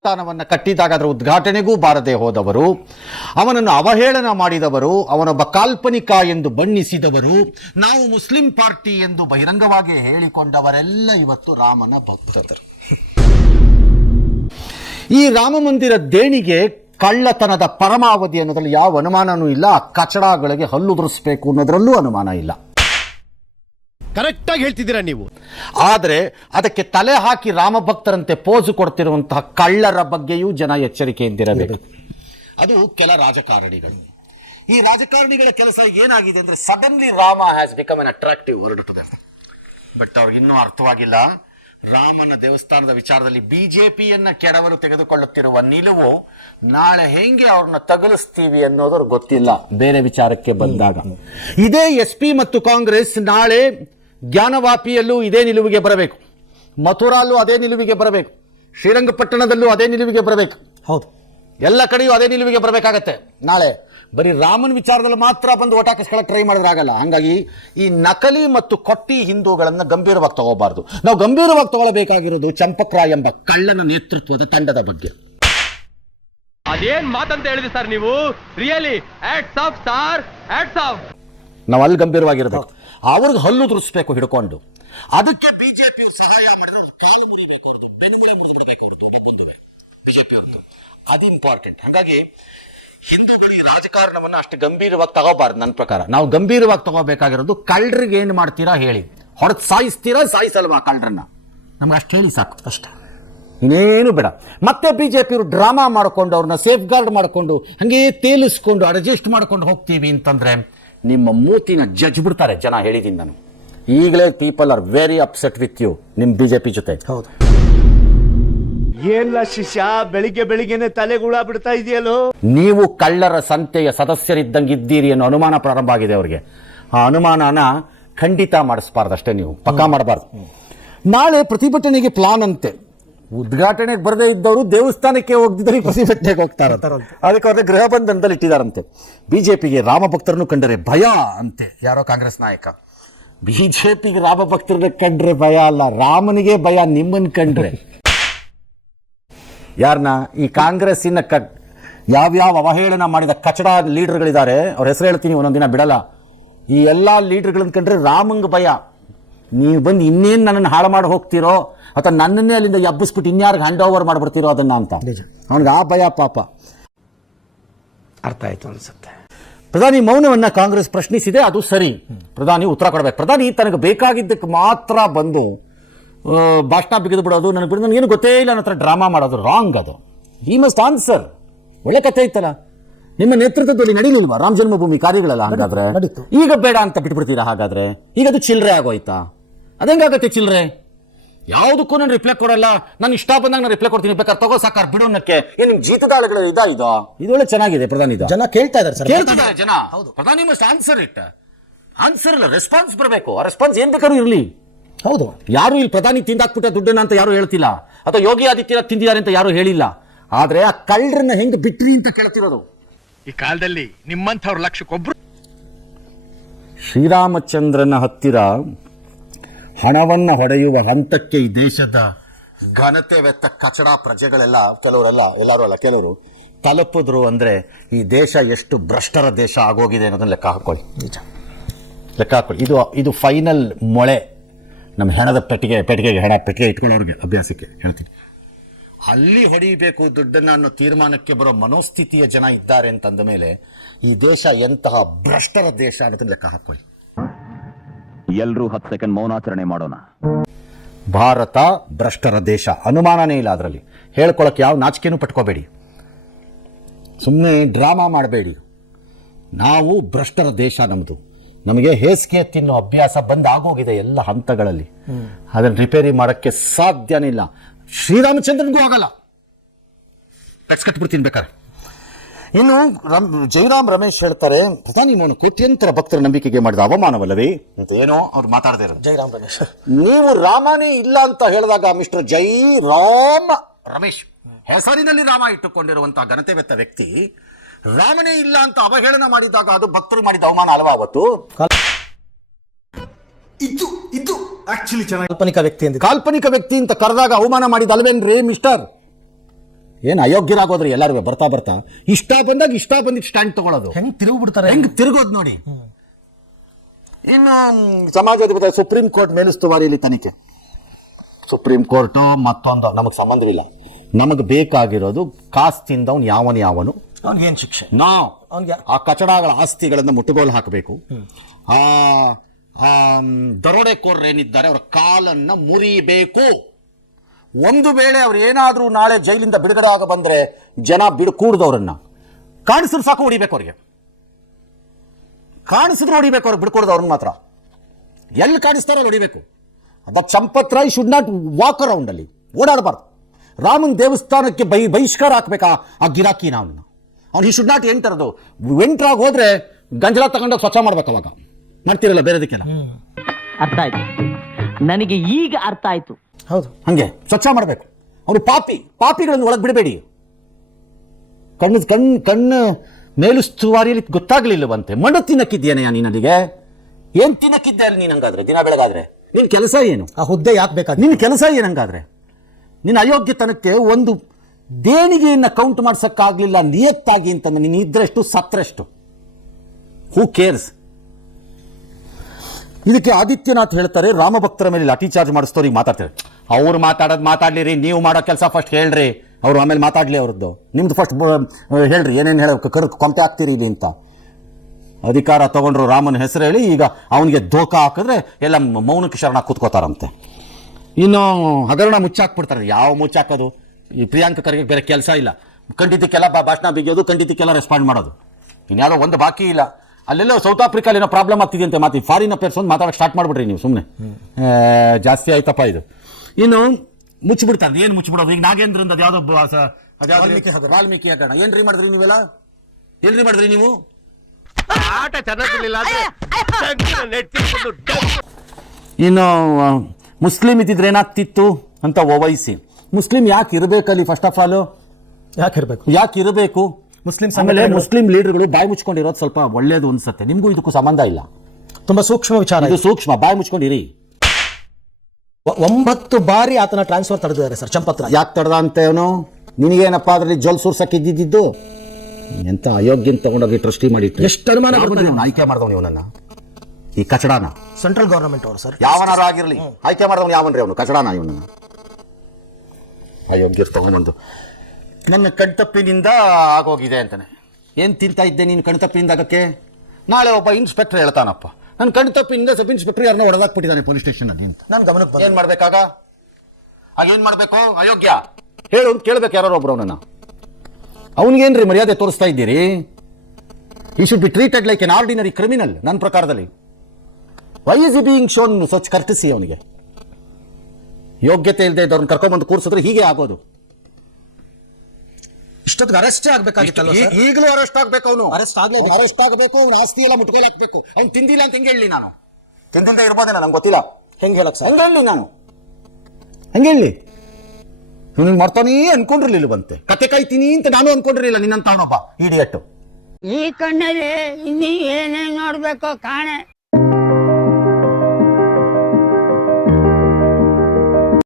ಸ್ಥಾನವನ್ನು ಕಟ್ಟಿದಾಗ ಅದರ ಉದ್ಘಾಟನೆಗೂ ಬಾರದೆ ಹೋದವರು, ಅವನನ್ನು ಅವಹೇಳನ ಮಾಡಿದವರು, ಅವನೊಬ್ಬ ಕಾಲ್ಪನಿಕ ಎಂದು ಬಣ್ಣಿಸಿದವರು, ನಾವು ಮುಸ್ಲಿಂ ಪಾರ್ಟಿ ಎಂದು ಬಹಿರಂಗವಾಗಿ ಹೇಳಿಕೊಂಡವರೆಲ್ಲ ಇವತ್ತು ರಾಮನ ಭಕ್ತರು. ಈ ರಾಮ ಮಂದಿರ ದೇಣಿಗೆ ಕಳ್ಳತನದ ಪರಮಾವಧಿ ಅನ್ನೋದ್ರಲ್ಲಿ ಯಾವ ಅನುಮಾನನೂ ಇಲ್ಲ. ಆ ಕಚಡಗಳಿಗೆ ಹಲ್ಲುದುರಿಸಬೇಕು ಅನ್ನೋದ್ರಲ್ಲೂ ಅನುಮಾನ ಇಲ್ಲ. ಕರೆಕ್ಟಾಗಿ ಹೇಳ್ತಿದ್ದೀರಾ ನೀವು. ಆದರೆ ಅದಕ್ಕೆ ತಲೆ ಹಾಕಿ ರಾಮಭಕ್ತರಂತೆ ಪೋಸು ಕೊಡ್ತಿರುವಂತಹ ಕಳ್ಳರ ಬಗ್ಗೆಯೂ ಜನ ಎಚ್ಚರಿಕೆಯಿಂದಿರಬೇಕು. ಅದು ಕೆಲ ರಾಜಕಾರಣಿಗಳು. ಈ ರಾಜಕಾರಣಿಗಳ ಕೆಲಸ ಏನಾಗಿದೆ ಅಂದ್ರೆ, suddenly Rama has become an attractive word to them. But ಅವ್ರಿಗಿನ್ನೂ ಅರ್ಥವಾಗಿಲ್ಲ, ರಾಮನ ದೇವಸ್ಥಾನದ ವಿಚಾರದಲ್ಲಿ ಬಿಜೆಪಿಯನ್ನ ಕೆಡವಲು ತೆಗೆದುಕೊಳ್ಳುತ್ತಿರುವ ನಿಲುವು ನಾಳೆ ಹೆಂಗೆ ಅವ್ರನ್ನ ತಗಲಿಸ್ತೀವಿ ಅನ್ನೋದ್ರ ಗೊತ್ತಿಲ್ಲ. ಬೇರೆ ವಿಚಾರಕ್ಕೆ ಬಂದಾಗ ಇದೇ SP ಮತ್ತು ಕಾಂಗ್ರೆಸ್ ನಾಳೆ ಜ್ಞಾನವಾಪಿಯಲ್ಲೂ ಇದೇ ನಿಲುವಿಗೆ ಬರಬೇಕು, ಮಥುರಾಲ್ಲೂ ಅದೇ ನಿಲುವಿಗೆ ಬರಬೇಕು, ಶ್ರೀರಂಗಪಟ್ಟಣದಲ್ಲೂ ಅದೇ ನಿಲುವಿಗೆ ಬರಬೇಕು. ಹೌದು, ಎಲ್ಲ ಕಡೆಯೂ ಅದೇ ನಿಲುವಿಗೆ ಬರಬೇಕಾಗತ್ತೆ. ನಾಳೆ ಬರೀ ರಾಮನ ವಿಚಾರದಲ್ಲಿ ಮಾತ್ರ ಬಂದು ಓಟ್ ಹಾಕಿಸ್ಕೊಳ್ಳೋಕೆ ಟ್ರೈ ಮಾಡಿದ್ರಾಗಲ್ಲ. ಹಾಗಾಗಿ ಈ ನಕಲಿ ಮತ್ತು ಕೊಟ್ಟಿ ಹಿಂದೂಗಳನ್ನು ಗಂಭೀರವಾಗಿ ತಗೋಬಾರ್ದು. ನಾವು ಗಂಭೀರವಾಗಿ ತಗೊಳ್ಬೇಕಾಗಿರೋದು ಚಂಪಕ್ರಾಯ್ ಎಂಬ ಕಳ್ಳನ ನೇತೃತ್ವದ ತಂಡದ ಬಗ್ಗೆ. ಅದೇನ್ ಮಾತಂತ ಹೇಳಿದ್ರಿ ಸರ್ ನೀವು? Really hats off sir, hats off. ನಾವು ಅಲ್ಲಿ ಗಂಭೀರವಾಗಿರಬೇಕು, ಅವ್ರಿಗೆ ಹಲ್ಲು ದುರಿಸ್ಬೇಕು ಹಿಡ್ಕೊಂಡು. ಅದಕ್ಕೆ ಬಿಜೆಪಿ ಸಹಾಯ ಮಾಡಿದ್ರೆ ಕಾಲು ಮುರಿಬೇಕು, ಅವ್ರದ್ದು ಬೆನ್ನುಮೂಳೆ ಮುರಿಬಿಡಬೇಕು. ಬಂದಿವೆ ಬಿಜೆಪಿ ಅಂತ, ಅದು ಇಂಪಾರ್ಟೆಂಟ್. ಹಾಗಾಗಿ ಹಿಂದೂಗಳು ಈ ರಾಜಕಾರಣವನ್ನು ಅಷ್ಟು ಗಂಭೀರವಾಗಿ ತಗೋಬಾರ್ದು. ನನ್ನ ಪ್ರಕಾರ ನಾವು ಗಂಭೀರವಾಗಿ ತಗೋಬೇಕಾಗಿರೋದು, ಕಳ್ಳರಿಗೆ ಏನು ಮಾಡ್ತೀರಾ ಹೇಳಿ, ಹೊಡೆದು ಸಾಯಿಸ್ತೀರಾ, ಸಾಯಿಸಲ್ವಾ ಕಳ್ಳರನ್ನ, ನಮ್ಗೆ ಅಷ್ಟು ಹೇಳಿ ಸಾಕು, ಅಷ್ಟೇ, ಇನ್ನೇನು ಬೇಡ. ಮತ್ತೆ ಬಿಜೆಪಿಯವರು ಡ್ರಾಮಾ ಮಾಡಿಕೊಂಡು ಅವ್ರನ್ನ ಸೇಫ್ ಗಾರ್ಡ್ ಮಾಡಿಕೊಂಡು ಹಂಗೆ ತೇಲಿಸ್ಕೊಂಡು ಅಡ್ಜಸ್ಟ್ ಮಾಡ್ಕೊಂಡು ಹೋಗ್ತೀವಿ ಅಂತಂದ್ರೆ ನಿಮ್ಮ ಮೂತಿನ ಜಡ್ಜ್ ಬಿಡ್ತಾರೆ ಜನ. ಹೇಳಿದ್ದೀನಿ ನಾನು ಈಗಲೇ, people are very upset with you, ನಿಮ್ಮ ಬಿಜೆಪಿ ಜೊತೆ. ಹೌದು, ಏನ್ಲ ಶಿಷ್ಯ, ಬೆಳಿಗ್ಗೆ ಬೆಳಿಗ್ಗೆನೆ ತಲೆಗುಳ ಬಿಡ್ತಾ ಇದೆಯಲ್ಲೋ. ನೀವು ಕಳ್ಳರ ಸಂತೆಯ ಸದಸ್ಯರಿದ್ದಂಗೆ ಇದ್ದೀರಿ ಅನ್ನೋ ಅನುಮಾನ ಪ್ರಾರಂಭ ಆಗಿದೆ ಅವರಿಗೆ. ಆ ಅನುಮಾನನ ಖಂಡಿತ ಮಾಡಿಸ್ಬಾರ್ದು, ಅಷ್ಟೇ, ನೀವು ಪಕ್ಕಾ ಮಾಡಬಾರ್ದು. ನಾಳೆ ಪ್ರತಿಭಟನೆಗೆ ಪ್ಲಾನ್ ಅಂತೆ. ಉದ್ಘಾಟನೆಗೆ ಬರದೇ ಇದ್ದವರು ದೇವಸ್ಥಾನಕ್ಕೆ ಹೋಗ್ತಿದ್ರೆ ಪ್ರತಿಭಟನೆಗೆ ಹೋಗ್ತಾರೆ. ಅದಕ್ಕೆ ಅವ್ರನ್ನ ಗೃಹ ಬಂಧನದಲ್ಲಿ ಇಟ್ಟಿದ್ದಾರಂತೆ. ಬಿಜೆಪಿಗೆ ರಾಮ ಭಕ್ತರನ್ನು ಕಂಡರೆ ಭಯ ಅಂತೆ ಯಾರೋ ಕಾಂಗ್ರೆಸ್ ನಾಯಕ. ಬಿಜೆಪಿಗೆ ರಾಮ ಭಕ್ತರನ್ನ ಕಂಡ್ರೆ ಭಯ ಅಲ್ಲ, ರಾಮನಿಗೆ ಭಯ ನಿಮ್ಮನ್ನು ಕಂಡ್ರೆ. ಯಾರನ್ನ? ಈ ಕಾಂಗ್ರೆಸ್ಸಿನ ಯಾವ್ಯಾವ ಅವಹೇಳನ ಮಾಡಿದ ಕಚಡ ಲೀಡರ್ಗಳಿದ್ದಾರೆ, ಅವ್ರ ಹೆಸರು ಹೇಳ್ತೀನಿ, ಒಂದೊಂದಿನ ಬಿಡಲ್ಲ. ಈ ಎಲ್ಲ ಲೀಡರ್ಗಳನ್ನ ಕಂಡ್ರೆ ರಾಮಂಗೆ ಭಯ. ನೀವು ಬಂದು ಇನ್ನೇನು ನನ್ನನ್ನು ಹಾಳು ಮಾಡಿ ಹೋಗ್ತಿರೋ, ಅಥವಾ ನನ್ನನ್ನೇ ಅಲ್ಲಿಂದ ಎಬ್ಬಿಸ್ಬಿಟ್ಟು ಇನ್ಯಾರಿಗೆ ಹ್ಯಾಂಡ್ ಓವರ್ ಮಾಡಿಬಿಡ್ತಿರೋ ಅದನ್ನ ಅಂತ ಅವನಿಗೆ ಆ ಭಯ ಪಾಪ. ಅರ್ಥ ಆಯ್ತು ಅನ್ಸುತ್ತೆ. ಪ್ರಧಾನಿ ಮೌನವನ್ನ ಕಾಂಗ್ರೆಸ್ ಪ್ರಶ್ನಿಸಿದೆ, ಅದು ಸರಿ. ಪ್ರಧಾನಿ ಉತ್ತರ ಕೊಡಬೇಕು. ಪ್ರಧಾನಿ ತನಗೆ ಬೇಕಾಗಿದ್ದಕ್ಕೆ ಮಾತ್ರ ಬಂದು ಭಾಷಣ ಬಿಗಿದು ಬಿಡೋದು, ನನಗೇನು ಗೊತ್ತೇ ಇಲ್ಲ ನನ್ನ ಹತ್ರ ಡ್ರಾಮಾ ಮಾಡೋದು ರಾಂಗ್. ಅದು ಹಿ ಮಸ್ಟ್ ಆನ್ಸರ್. ಒಳ್ಳೆ ಕಥೆ ಇತ್ತಲ್ಲ, ನಿಮ್ಮ ನೇತೃತ್ವದಲ್ಲಿ ನಡೀಲಿಲ್ವಾ ರಾಮ ಜನ್ಮಭೂಮಿ ಕಾರ್ಯಗಳೆಲ್ಲ? ಹಾಗಾದ್ರೆ ಈಗ ಬೇಡ ಅಂತ ಬಿಟ್ಬಿಡ್ತೀರಾ? ಹಾಗಾದ್ರೆ ಈಗ ಅದು ಚಿಲ್ಲರೆ ಆಗೋಯ್ತಾ? ಅದಂಗಾಗತ್ತೆ ಚಿಲ್ಲರೆ? ಯಾವುದಕ್ಕೂ ನಾನು ರಿಪ್ಲೈ ಕೊಡಲ್ಲ, ನಾನು ಇಷ್ಟ ಬಂದಾಗ ನಾನು ರಿಪ್ಲೈ ಕೊಡ್ತೀನಿ, ಬೇಕಾದ್ರೆ ತಗೋ ಸಾಕಾರ ಬಿಡೋನಕ್ಕೆ. ನಿಮ್ ಜೀತದಾಳಗಳು ಇದು ಒಳ್ಳೆ ಚೆನ್ನಾಗಿದೆ. ಪ್ರಧಾನಿ ಜನ ಕೇಳ್ತಾ ಇದ್ದಾರೆ ಜನ. ಹೌದು, ಪ್ರಧಾನಿ ಮಸ್ಟ್ ಆನ್ಸರ್ ಇಟ್. ಆನ್ಸರ್ ಇಲ್ಲ, ರೆಸ್ಪಾನ್ಸ್ ಬರಬೇಕು. ಆ ರೆಸ್ಪಾನ್ಸ್ ಏನ್ ಬೇಕಾದ್ರೂ ಇರಲಿ. ಹೌದು, ಯಾರು ಇಲ್ಲಿ ಪ್ರಧಾನಿ ತಿಂದಾಕ್ಬಿಟ್ಟ ದುಡ್ಡನ್ನ ಅಂತ ಯಾರು ಹೇಳ್ತಿಲ್ಲ, ಅಥವಾ ಯೋಗಿ ಆದಿತ್ಯನಾಥ್ ತಿಂದಿದ್ದಾರೆ ಅಂತ ಯಾರು ಹೇಳಿಲ್ಲ. ಆದ್ರೆ ಆ ಕಳ್ಳರನ್ನ ಹೆಂಗ್ ಬಿಟ್ರಿ ಅಂತ ಕೇಳ್ತಿರೋದು. ಈ ಕಾಲದಲ್ಲಿ ನಿಮ್ಮಂಥವ್ರ ಲಕ್ಷಕ್ಕೊಬ್ರು. ಶ್ರೀರಾಮಚಂದ್ರನ ಹತ್ತಿರ ಹಣವನ್ನ ಹೊಡೆಯುವ ಹಂತಕ್ಕೆ ಈ ದೇಶದ ಘನತೆ ವೆತ್ತ ಕಚಡ ಪ್ರಜೆಗಳೆಲ್ಲ, ಕೆಲವರು ತಲುಪಿದ್ರು ಅಂದ್ರೆ ಈ ದೇಶ ಎಷ್ಟು ಭ್ರಷ್ಟರ ದೇಶ ಆಗೋಗಿದೆ ಅನ್ನೋದನ್ನ ಲೆಕ್ಕ ಹಾಕೊಳ್ಳಿ. ಇದು ಫೈನಲ್ ಮೊಳೆ. ನಮ್ಮ ಹೆಣದ ಪೆಟ್ಟಿಗೆ ಇಟ್ಕೊಳ್ಳೋರಿಗೆ ಅಭ್ಯಾಸಕ್ಕೆ ಹೇಳ್ತೀನಿ. ಅಲ್ಲಿ ಹೊಡಿಬೇಕು ದುಡ್ಡನ್ನ ಅನ್ನೋ ತೀರ್ಮಾನಕ್ಕೆ ಬರೋ ಮನೋಸ್ಥಿತಿಯ ಜನ ಇದ್ದಾರೆ ಅಂತಂದ ಮೇಲೆ ಈ ದೇಶ ಎಂತಹ ಭ್ರಷ್ಟರ ದೇಶ ಅನ್ನೋದನ್ನ ಲೆಕ್ಕ ಹಾಕೊಳ್ಳಿ. ಎಲ್ಲರೂ 10 ಸೆಕೆಂಡ್ ಮೌನಾಚರಣೆ ಮಾಡೋಣ. ಭಾರತ ಭ್ರಷ್ಟರ ದೇಶ, ಅನುಮಾನನೇ ಇಲ್ಲ ಅದರಲ್ಲಿ. ಹೇಳ್ಕೊಳಕ್ಕೆ ಯಾವ ನಾಚಿಕೆನೂ ಪಟ್ಕೋಬೇಡಿ, ಸುಮ್ಮನೆ ಡ್ರಾಮಾ ಮಾಡಬೇಡಿ. ನಾವು ಭ್ರಷ್ಟರ ದೇಶ, ನಮ್ಮದು. ನಮಗೆ ಹೇಸಿಗೆ ತಿನ್ನೋ ಅಭ್ಯಾಸ ಬಂದಾಗೋಗಿದೆ ಎಲ್ಲ ಹಂತಗಳಲ್ಲಿ. ಅದನ್ನು ರಿಪೇರಿ ಮಾಡೋಕ್ಕೆ ಸಾಧ್ಯನೇ ಇಲ್ಲ. ಶ್ರೀರಾಮಚಂದ್ರನಿಗೂ ಆಗಲ್ಲ. ಟೆಕ್ಸ್ ಕಟ್ಬಿಡ್ತೀನಿ ಬೇಕಾದ್ರೆ. ಇನ್ನು ಜೈರಾಮ್ ರಮೇಶ್ ಹೇಳ್ತಾರೆ, ಪ್ರಧಾನಿ ಮೌನ ಕೋಟ್ಯಂತರ ಭಕ್ತರ ನಂಬಿಕೆಗೆ ಮಾಡಿದ ಅವಮಾನವಲ್ಲವೇ ಅಂತ ಏನೋ ಅವ್ರು ಮಾತಾಡದೇ ಇರೋದು. ಜೈರಾಮ್ ರಮೇಶ್, ನೀವು ರಾಮನೇ ಇಲ್ಲ ಅಂತ ಹೇಳಿದಾಗ ಮಿಸ್ಟರ್ ಜೈರಾಮ್ ರಮೇಶ್ ಹೆಸರಿನಲ್ಲಿ ರಾಮ ಇಟ್ಟುಕೊಂಡಿರುವಂತಹ ಘನತೆ ವೆತ್ತ ವ್ಯಕ್ತಿ ರಾಮನೇ ಇಲ್ಲ ಅಂತ ಅವಹೇಳನ ಮಾಡಿದಾಗ ಅದು ಭಕ್ತರು ಮಾಡಿದ ಅವಮಾನ ಅಲ್ವಾ ಅವತ್ತು? ಇದು ಆಕ್ಚುಲಿ ಕಾಲ್ಪನಿಕ ವ್ಯಕ್ತಿ ಅಂತ ಕರೆದಾಗ ಅವಮಾನ ಮಾಡಿದ ಅಲ್ವೇನ್ರಿ ಮಿಸ್ಟರ್? ಏನು ಅಯೋಗ್ಯರಾಗೋದ್ರಿ ಎಲ್ಲರೂ ಬರ್ತಾ ಬರ್ತಾ ಇಷ್ಟ ಬಂದಿದ್ದು ಸ್ಟ್ಯಾಂಡ್ ತಗೊಳ್ಳೋದು. ಹೆಂಗ್ ತಿರುಗಿ ಬಿಡ್ತಾರೆ, ಹೆಂಗ್ ತಿರುಗೋದು ನೋಡಿ. ಇನ್ನು ಸಮಾಜಾಧಿಪತಿ ಸುಪ್ರೀಂ ಕೋರ್ಟ್ ಮೇಲುಸ್ತುವಾರಿಯಲ್ಲಿ ತನಿಖೆ. ಸುಪ್ರೀಂ ಕೋರ್ಟು ಮತ್ತೊಂದು ನಮಗೆ ಸಂಬಂಧವಿಲ್ಲ. ನಮಗೆ ಬೇಕಾಗಿರೋದು ಕಾಸು ತಿಂದವನು ಯಾವನು ಅವ್ನಿಗೇನ್ ಶಿಕ್ಷೆ, ಅವ್ನಿಗೆ ಆ ಕಚಡಗಳ ಆಸ್ತಿಗಳನ್ನು ಮುಟ್ಟುಗೋಲು ಹಾಕಬೇಕು. ಆ ದರೋಡೆಕೋರರು ಏನಿದ್ದಾರೆ ಅವರ ಕಾಲನ್ನ ಮುರಿಬೇಕು. ಒಂದು ವೇಳೆ ಅವ್ರು ಏನಾದ್ರೂ ನಾಳೆ ಜೈಲಿಂದ ಬಿಡುಗಡೆ ಆಗ ಬಂದ್ರೆ ಜನ ಕೂಡ್ದವ್ರನ್ನ ಕಾಣಿಸಿದ್ರು ಸಾಕು ಹೊಡಿಬೇಕು ಅವ್ರಿಗೆ. ಕಾಣಿಸಿದ್ರು ಹೊಡಿಬೇಕು ಅವ್ರಿಗೆ, ಬಿಡ್ಕೊಡ್ದವ್ರನ್ನ ಮಾತ್ರ ಎಲ್ಲಿ ಕಾಣಿಸ್ತಾರೋ ಹೊಡಿಬೇಕು. ಅದ Champat Rai should not walk around ಅಲ್ಲಿ, ಓಡಾಡಬಾರ್ದು. ರಾಮನ್ ದೇವಸ್ಥಾನಕ್ಕೆ ಬಹಿಷ್ಕಾರ ಹಾಕ್ಬೇಕಾ ಆ ಗಿರಾಕಿನ ಅವ್ನು ಹಿ ಶುಡ್ ನಾಟ್ ಎಂಟರ್. ಅದು ಎಂಟ್ರಾಗಿ ಹೋದ್ರೆ ಗಂಜಲ ತಗೊಂಡೋಗಿ ಸ್ವಚ್ಛ ಮಾಡ್ಬೇಕು. ಅವಾಗ ಮಾಡ್ತಿರಲ್ಲ ಬೇರೆದಕ್ಕೆಲ್ಲ. ಅರ್ಥ ಆಯ್ತು, ನನಗೆ ಈಗ ಅರ್ಥ ಆಯ್ತು. ಹೌದು, ಹಂಗೆ ಸ್ವಚ್ಛ ಮಾಡಬೇಕು. ಅವನು ಪಾಪಿಗಳನ್ನು ಒಳಗೆ ಬಿಡಬೇಡಿ. ಕಣ್ಣು ಮೇಲುಸ್ತುವಾರಿಯಲ್ಲಿ ಗೊತ್ತಾಗ್ಲಿಲ್ಲವಂತೆ. ಮಣ್ಣು ತಿನ್ನಕ್ಕಿದ್ದೇನೆಯಾ ನೀನಲ್ಲಿಗೆ? ಏನ್ ತಿನ್ನಕ್ಕಿದ್ದೆ ಅಲ್ಲಿ ನೀನ್ ಹಂಗಾದ್ರೆ? ದಿನ ಬೆಳಗಾದ್ರೆ ನಿನ್ ಕೆಲಸ ಏನು? ಆ ಹುದ್ದೆ ಯಾಕೆ ಬೇಕಾಗಿ? ನಿನ್ನ ಕೆಲಸ ಏನಂಗಾದ್ರೆ? ನಿನ್ನ ಅಯೋಗ್ಯತನಕ್ಕೆ ಒಂದು ದೇಣಿಗೆಯನ್ನ ಕೌಂಟ್ ಮಾಡ್ಸಕ್ಕಾಗ್ಲಿಲ್ಲ ನಿಯತ್ತಾಗಿ ಅಂತಂದ್ರೆ ನೀನು ಇದ್ರಷ್ಟು ಸತ್ರಷ್ಟು. ಹೂ ಕೇರ್ಸ್? ಇದಕ್ಕೆ ಆದಿತ್ಯನಾಥ್ ಹೇಳ್ತಾರೆ, ರಾಮಭಕ್ತರ ಮೇಲೆ ಲಾಠಿ ಚಾರ್ಜ್ ಮಾಡಿಸ್ತವ್ರಿಗೆ ಮಾತಾಡ್ತಾರೆ. ಅವ್ರು ಮಾತಾಡ್ಲಿರಿ, ನೀವು ಮಾಡೋ ಕೆಲಸ ಫಸ್ಟ್ ಹೇಳ್ರಿ, ಅವ್ರು ಆಮೇಲೆ ಮಾತಾಡ್ಲಿ. ಅವ್ರದ್ದು ನಿಮ್ದು ಫಸ್ಟ್ ಹೇಳ್ರಿ, ಏನೇನು ಹೇಳ ಕೊಂಪೆ ಹಾಕ್ತೀರಿ ಇಲ್ಲಿ ಅಂತ. ಅಧಿಕಾರ ತಗೊಂಡ್ರು ರಾಮನ ಹೆಸರು ಹೇಳಿ, ಈಗ ಅವನಿಗೆ ಧೋಕಾ ಹಾಕಿದ್ರೆ ಎಲ್ಲ ಮೌನಕ್ಕೆ ಶರಣ ಕೂತ್ಕೋತಾರಂತೆ. ಇನ್ನು ಹಗರಣ ಮುಚ್ಚಾಕ್ಬಿಡ್ತಾರೆ. ಯಾವ ಮುಚ್ಚಾಕೋದು? ಈ ಪ್ರಿಯಾಂಕ ಖರ್ಗೆ ಬೇರೆ ಕೆಲಸ ಇಲ್ಲ, ಖಂಡಿತಕ್ಕೆಲ್ಲ ಭಾಷಣ ಬಿಗಿಯೋದು, ಖಂಡಿತಕ್ಕೆಲ್ಲ ರೆಸ್ಪಾಂಡ್ ಮಾಡೋದು. ಇನ್ಯಾವುದೋ ಒಂದು ಬಾಕಿ ಇಲ್ಲ. ಅಲ್ಲೆಲ್ಲೋ ಸೌತ್ ಆಫ್ರಿಕಾ ಏನೋ ಪ್ರಾಬ್ಲಮ್ ಆಗ್ತಿದೆ ಅಂತ ಫಾರಿನ್ ಅಫೇರ್ಸ್ ಒಂದು ಮಾತಾಡೋಕೆ ಸ್ಟಾರ್ಟ್ ಮಾಡ್ಬಿಡ್ರಿ ನೀವು ಸುಮ್ಮನೆ. ಜಾಸ್ತಿ ಆಯ್ತಪ್ಪ ಇದು. ಇನ್ನು ಮುಚ್ಚಿಬಿಡ್ತಾರೆ. ಏನು ಮುಚ್ಚಿಬಿಡೋದು? ಈಗ ನಾಗೇಂದ್ರಂದ ಯಾವುದೋ ವಾಲ್ಮೀಕಿ ಹಗರಣ ಏನ್ರಿ ಮಾಡಿದ್ರಿ ನೀವೆಲ್ಲ? ಏನ್ರಿ ಮಾಡಿದ್ರಿ ನೀವು? ಆಟ ಚೆನ್ನಾಗಿರ್ಲಿಲ್ಲ ಅಂದ್ರೆ ಇನ್ನು ಮುಸ್ಲಿಂ ಇದ್ದಿದ್ರೆ ಏನಾಗ್ತಿತ್ತು ಅಂತ ಓವೈಸಿ. ಮುಸ್ಲಿಂ ಯಾಕೆ ಇರಬೇಕಲ್ಲಿ? ಫಸ್ಟ್ ಆಫ್ ಆಲ್ ಯಾಕೆ ಇರಬೇಕು? ಆಮೇಲೆ ಮುಸ್ಲಿಂ ಲೀಡರ್ಗಳು ಬಾಯಿ ಮುಚ್ಕೊಂಡಿರೋದು ಸ್ವಲ್ಪ ಒಳ್ಳೇದು ಅನ್ಸುತ್ತೆ. ನಿಮ್ಗೂ ಇದಕ್ಕೂ ಸಂಬಂಧ ಇಲ್ಲ. ತುಂಬಾ ಸೂಕ್ಷ್ಮ ವಿಚಾರ ಇದು ಸೂಕ್ಷ್ಮ. ಬಾಯಿ ಮುಚ್ಕೊಂಡಿರಿ. 9 ಬಾರಿ ಆತನ ಟ್ರಾನ್ಸ್ಫರ್ ತಡೆದಿದ್ದಾರೆ ಸರ್ ಚಂಪತ್ರ. ಯಾಕೆ ತಡೆದ ಅಂತೇವನು? ನಿನಗೇನಪ್ಪ ಅದರಲ್ಲಿ ಜೋಲ್ ಸೂರ್ಸಕ್ಕಿದ್ದಿದ್ದು? ಎಂತ ಅಯೋಗ್ಯನ್ ತಗೊಂಡೋಗಿ ಟ್ರಸ್ಟಿ ಮಾಡಿ ಎಷ್ಟು ಅನುಮಾನ ಆಯ್ಕೆ ಮಾಡಿದವನು ಇವನನ್ನ, ಈ ಕಚಡಾನ. ಸೆಂಟ್ರಲ್ ಗವರ್ನಮೆಂಟ್ ಅವರು ಸರ್, ಯಾವನಾರು ಆಗಿರ್ಲಿ ಆಯ್ಕೆ ಮಾಡಿದವನು ಯಾವನ್ರಿ ಅವನು? ಕಚಡಾನ ಇವನನ್ನ. ಅಯೋಗ್ಯರು ತಗೊಂಡ್ಬಂದು ನನ್ನ ಕಣ್ತಪ್ಪಿನಿಂದ ಆಗೋಗಿದೆ ಅಂತಾನೆ. ಏನ್ ತಿಂತಾ ಇದ್ದೆ ನೀನು ಕಣ್ತಪ್ಪಿನಿಂದ ಆಗಕ್ಕೆ? ನಾಳೆ ಒಬ್ಬ ಇನ್ಸ್ಪೆಕ್ಟರ್ ಹೇಳ್ತಾನಪ್ಪ, ನನ್ನ ಕಣ್ತಪ್ಪಿನಿಂದ ಸಬ್ ಇನ್ಸ್ಪೆಕ್ಟರ್ ಯಾರನ್ನ ಹೊಡೆದಾಕ್ಬಿಟ್ಟಿದ್ದಾನೆ ಪೊಲೀಸ್ ಸ್ಟೇಷನ್ ಅಲ್ಲಿ ಅಂತ. ನನ್ನ ಗಮನಕ್ಕೆ ಏನ್ ಮಾಡ್ಬೇಕಾಗ? ಏನ್ ಮಾಡ್ಬೇಕು? ಅಯೋಗ್ಯ ಹೇಳು ಅಂತ ಕೇಳ್ಬೇಕು ಯಾರೋ ಒಬ್ರು ಅವನನ್ನ. ಅವನಿಗೇನ್ರಿ ಮರ್ಯಾದೆ ತೋರಿಸ್ತಾ ಇದ್ದೀರಿ? ಈ should be treated like an ordinary criminal ನನ್ನ ಪ್ರಕಾರದಲ್ಲಿ. Why is he being shown such courtesy? ಅವನಿಗೆ ಯೋಗ್ಯತೆ ಇಲ್ಲದೆ ಇದ್ದವ್ರನ್ನ ಕರ್ಕೊಂಡ್ಬಂದು ಕೂರಿಸಿದ್ರೆ ಹೀಗೆ ಆಗೋದು. ಇಷ್ಟೊತ್ತಿಗೆ ಅರೆಸ್ಟೇ ಆಗ್ಬೇಕಾಗಿತ್ತಲ್ಲ ಸರ್? ಈಗಲೂ ಅರೆಸ್ಟ್ ಆಗ್ಬೇಕು. ಅವನು ಅರೆಸ್ಟ್ ಆಗ್ಲೇ ಅರೆಸ್ಟ್ ಆಗಬೇಕು. ಅವ್ನ ಆಸ್ತಿ ಎಲ್ಲ ಮುಟ್ಕೋಲ್ ಹಾಕ್ಬೇಕು. ಅವ್ನು ತಿಂದಿಲ್ಲ ಅಂತ ಹೆಂಗೆ ಹೇಳಿ? ನಾನು ತಿಂದಿಲ್ಲದೆ ಇರ್ಬೋದೇನ? ನಂಗೆ ಗೊತ್ತಿಲ್ಲ. ಹೆಂಗ್ ಹೇಳಕ್ ಸರ್? ಹೆಂಗೆ ಹೇಳಿ ನಾನು? ಹೆಂಗೆ ಹೇಳಿ? ಇವನಿಗೆ ಮಾಡ್ತಾನೇ ಅನ್ಕೊಂಡಿರ್ಲಿಲ್ವಂತೆ. ಕತೆ ಕಾಯ್ತೀನಿ ಅಂತ ನಾನು ಅನ್ಕೊಂಡಿರ್ಲಿಲ್ಲ. ನಿನ್ನಂತ ಅವನೊಬ್ಬ ಇಡಿಯಟ್ಟು. ಈ ಕಣ್ಣಲ್ಲಿ ಇನ್ನೀ ಏನೇನ್ ನೋಡ್ಬೇಕೋ ಕಾಣೆ.